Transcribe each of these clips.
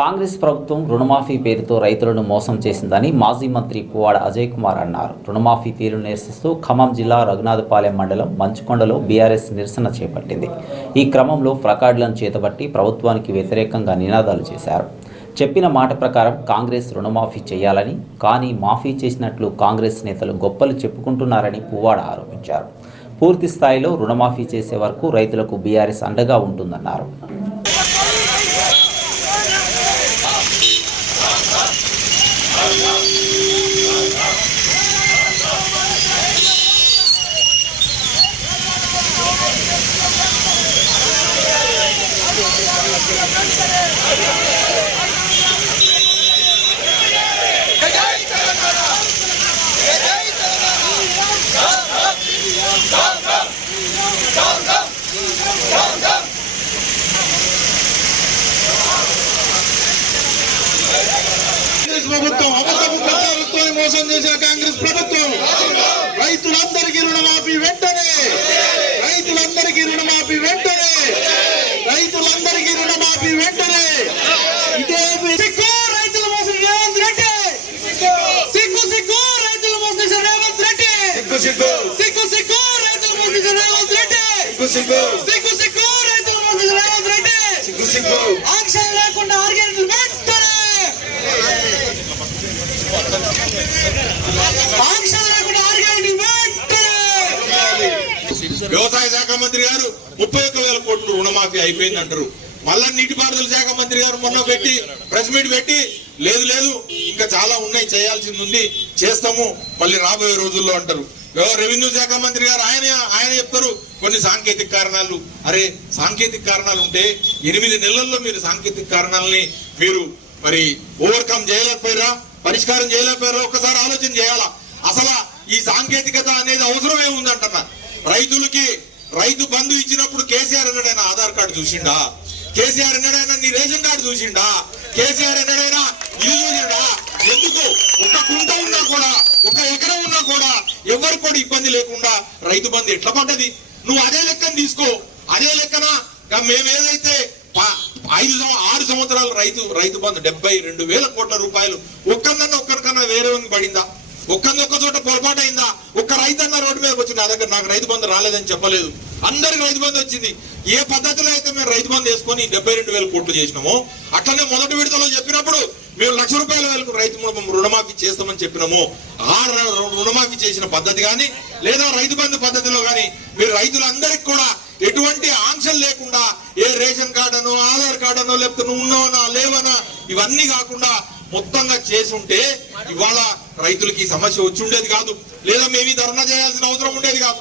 కాంగ్రెస్ ప్రభుత్వం రుణమాఫీ పేరుతో రైతులను మోసం చేసిందని మాజీ మంత్రి పువ్వాడ అజయ్ కుమార్ అన్నారు. రుణమాఫీ తీరు నిరసిస్తూ ఖమ్మం జిల్లా రఘునాథపాలెం మండలం మంచుకొండలో బీఆర్ఎస్ నిరసన చేపట్టింది. ఈ క్రమంలో ప్రకాడ్లను చేతబట్టి ప్రభుత్వానికి వ్యతిరేకంగా నినాదాలు చేశారు. చెప్పిన మాట ప్రకారం కాంగ్రెస్ రుణమాఫీ చేయాలని కానీ మాఫీ చేసినట్లు కాంగ్రెస్ నేతలు గొప్పలు చెప్పుకుంటున్నారని పువ్వాడ ఆరోపించారు. పూర్తి స్థాయిలో రుణమాఫీ చేసే వరకు రైతులకు బీఆర్ఎస్ అండగా ఉంటుందన్నారు కాంగ్రెస్ ప్రభుత్వం అబద్ధపు ప్రచారంతో మోసం చేసిన కాంగ్రెస్ ప్రభుత్వం. రైతులందరికీ రుణమాఫీ వెంటనే. రైతులందరికీ రుణమాఫీ వెంటనే. రైతులందరికీ రుణమాఫీ వెంటనే. ఇదే సిగ్గు రైతుల మోసం రేవంత్ రెడ్డి. సిగ్గు సిగ్గు రైతుల మోసం చేసిన రేవంత్ రెడ్డి. సిగ్గు సిగ్గు సిగ్గు రైతుల మోసం చేసిన రేవంత్ రెడ్డి. సిగ్గు సిగ్గు సిగ్గు రైతుల మోసం చేసిన రేవంత్ రెడ్డి. సిగ్గు సిగ్గు ఆంక్షలు లేకుండా ఆర్గేట్లు వెంటనే ఆంక్షలు లేకుండా ఆర్గేట్లు వెంటనే వ్యవసాయ శాఖ మంత్రి గారు ముప్పై ఒక్క వేల కోట్లు రుణమాఫీ అయిపోయింది అంటారు మళ్ళా నీటిపారుదల శాఖ మంత్రి గారు మొన్న పెట్టి ప్రెస్ మీట్ పెట్టి లేదు లేదు ఇంకా చాలా ఉన్నాయి చేయాల్సింది ఉంది చేస్తాము మళ్ళీ రాబోయే రోజుల్లో అంటారు. రెవెన్యూ శాఖ మంత్రి గారు ఆయన ఆయన చెప్తారు కొన్ని సాంకేతిక కారణాలు. అరే సాంకేతిక కారణాలు ఉంటే ఎనిమిది నెలల్లో మీరు సాంకేతిక కారణాలని మీరు మరి ఓవర్కమ్ చేయలేకపోయారా పరిష్కారం చేయలేకపోయారా ఒకసారి ఆలోచన చేయాలా? అసలు ఈ సాంకేతికత అనేది అవసరం ఏముందంటున్నా రైతులకి రైతు బంధు ఇచ్చినప్పుడు కేసీఆర్ అన్నాడైనా ఆధార్ కార్డు చూసిండా? కేసీఆర్ అన్నాడైనా నీ రేషన్ కార్డు చూసిండా? కేసీఆర్ అన్నాడైనా ఇది చూసిండా? ఎందుకు? ఒక కుంట ఉన్నా కూడా ఒక ఎకరం ఉన్నా కూడా ఎవరు కూడా ఇబ్బంది లేకుండా రైతు బంధు ఎట్లా పడ్డది? నువ్వు అదే లెక్కన తీసుకో. అదే లెక్కన ఇక మేమేదైతే ఐదు ఆరు సంవత్సరాలు రైతు రైతు బంధు డెబ్బై రెండు వేల కోట్ల రూపాయలు ఒక్కరికన్నా ఒక్కరికన్నా వేరే పడిందా? ఒక్కంది చోట పొరపాటు అయిందా ఒక్క రైతు అన్న రోడ్డు మీద వచ్చి నా దగ్గర నాకు రైతు బంధు రాలేదని చెప్పలేదు. అందరికి రైతు బంధు వచ్చింది. ఏ పద్ధతిలో అయితే మేము రైతు బంధు వేసుకొని డెబ్బై రెండు వేల కోట్లు చేసినామో అట్లనే మొదటి విడతలో చెప్పినప్పుడు మేము లక్ష రూపాయల వేలకు రైతు రుణమాఫీ చేస్తామని చెప్పినాము. ఆ రుణమాఫీ చేసిన పద్ధతి కానీ లేదా రైతు బంధు పద్ధతిలో కానీ మీరు రైతులందరికీ కూడా ఎటువంటి ఆంక్షలు లేకుండా ఏ రేషన్ కార్డనో ఆధార్ కార్డనో లేకపోతే నువ్వు ఉన్నావనా లేవనా ఇవన్నీ కాకుండా మొత్తంగా చేసి ఉంటే ఇవాళ రైతులకి సమస్య వచ్చి ఉండేది కాదు. లేదా మేము ధర్నా చేయాల్సిన అవసరం ఉండేది కాదు.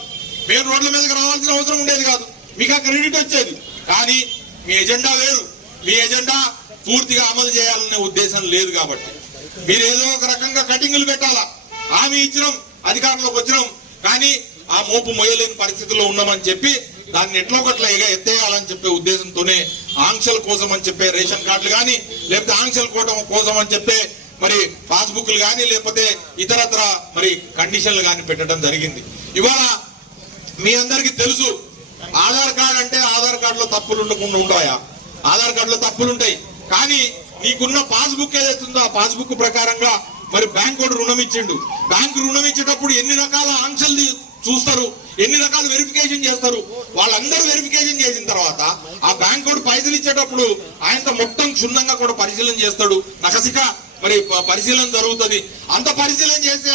మేము రోడ్ల మీదకి రావాల్సిన అవసరం ఉండేది కాదు. మీకు ఆ క్రెడిట్ వచ్చేది. కానీ మీ ఎజెండా వేరు. మీ ఎజెండా పూర్తిగా అమలు చేయాలనే ఉద్దేశం లేదు కాబట్టి. మీరు ఏదో ఒక రకంగా కటింగ్లు పెట్టాలా? హామీ ఇచ్చినాం అధికారంలోకి వచ్చినాం. కానీ ఆ మోపు మొయ్యలేని పరిస్థితుల్లో ఉన్నామని చెప్పి దాన్ని ఎట్లా ఒకట్లా ఇక ఎత్తేయాలని చెప్పే ఉద్దేశంతోనే ఆంక్షల కోసం అని చెప్పే రేషన్ కార్డులు కానీ లేకపోతే ఆంక్షల కోటం కోసం అని చెప్పే మరి పాస్బుక్లు కానీ లేకపోతే ఇతరత్ర మరి కండిషన్లు కానీ పెట్టడం జరిగింది. ఇవాళ మీ అందరికీ తెలుసు ఆధార్ కార్డ్ అంటే ఆధార్ కార్డులో తప్పులు ఉండకుండా ఉంటాయా? ఆధార్ కార్డులో తప్పులు ఉంటాయి. కానీ నీకున్న పాస్బుక్ ఏదైతే ఆ పాస్బుక్ ప్రకారంగా మరి బ్యాంక్ రుణం ఇచ్చిండు. బ్యాంకు రుణం ఇచ్చేటప్పుడు ఎన్ని రకాల ఆంక్షలు చూస్తారు ఎన్ని రకాల వెరిఫికేషన్ చేస్తారు? వాళ్ళందరూ వెరిఫికేషన్ చేసిన తర్వాత ఆ బ్యాంక్ పైసలు ఇచ్చేటప్పుడు ఆయనతో మొత్తం క్షుణ్ణంగా కూడా పరిశీలన చేస్తాడు. నకసిక మరి పరిశీలన జరుగుతుంది. అంత పరిశీలన చేసి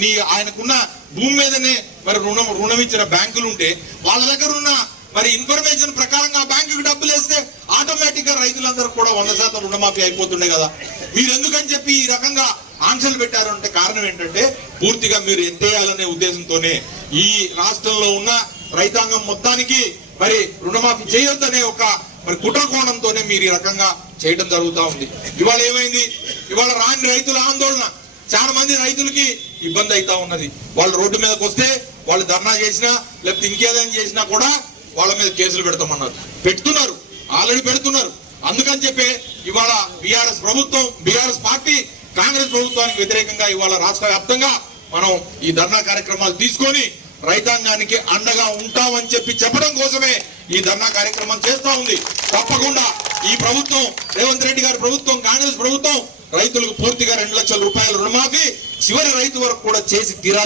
నీ ఆయనకున్న భూమి మీదనే మరి రుణం రుణం ఇచ్చిన బ్యాంకులు ఉంటే వాళ్ళ దగ్గర ఉన్న మరి ఇన్ఫర్మేషన్ ప్రకారంగా ఆ బ్యాంకుకి డబ్బులు వేస్తే ఆటోమేటిక్గా రైతులందరూ కూడా వంద శాతం రుణమాఫీ అయిపోతుండే కదా. మీరు ఎందుకని చెప్పి ఈ రకంగా ఆంక్షలు పెట్టారు అంటే కారణం ఏంటంటే పూర్తిగా మీరు ఎత్తేయాలనే ఉద్దేశంతోనే ఈ రాష్ట్రంలో ఉన్న రైతాంగం మొత్తానికి మరి రుణమాఫీ చేయొద్దనే ఒక మరి కుట్ర కోణంతోనే మీరు ఈ రకంగా చేయడం జరుగుతూ ఉంది. ఇవాళ ఏమైంది? ఇవాళ రాని రైతుల ఆందోళన. చాలా మంది రైతులకి ఇబ్బంది అవుతా ఉన్నది. వాళ్ళు రోడ్డు మీదకి వస్తే వాళ్ళు ధర్నా చేసినా లేకపోతే ఇంకేదైనా చేసినా కూడా వాళ్ళ మీద కేసులు పెడతామన్నారు. పెడుతున్నారు. ఆల్రెడీ పెడుతున్నారు. అందుకని చెప్పి ఇవాళ బీఆర్ఎస్ ప్రభుత్వం బీఆర్ఎస్ పార్టీ కాంగ్రెస్ ప్రభుత్వానికి వ్యతిరేకంగా ఇవాళ రాష్ట్ర వ్యాప్తంగా మనం ఈ ధర్నా కార్యక్రమాలు తీసుకొని రైతాంగానికి అండగా ఉంటామని చెప్పి చెప్పడం కోసమే ఈ ధర్నా కార్యక్రమం చేస్తా ఉంది. తప్పకుండా ఈ ప్రభుత్వం రేవంత్ రెడ్డి గారి ప్రభుత్వం కాంగ్రెస్ ప్రభుత్వం రైతులకు పూర్తిగా రెండు లక్షల రూపాయల రుణమాఫీ చివరి రైతు వరకు కూడా చేసి తీరాలి.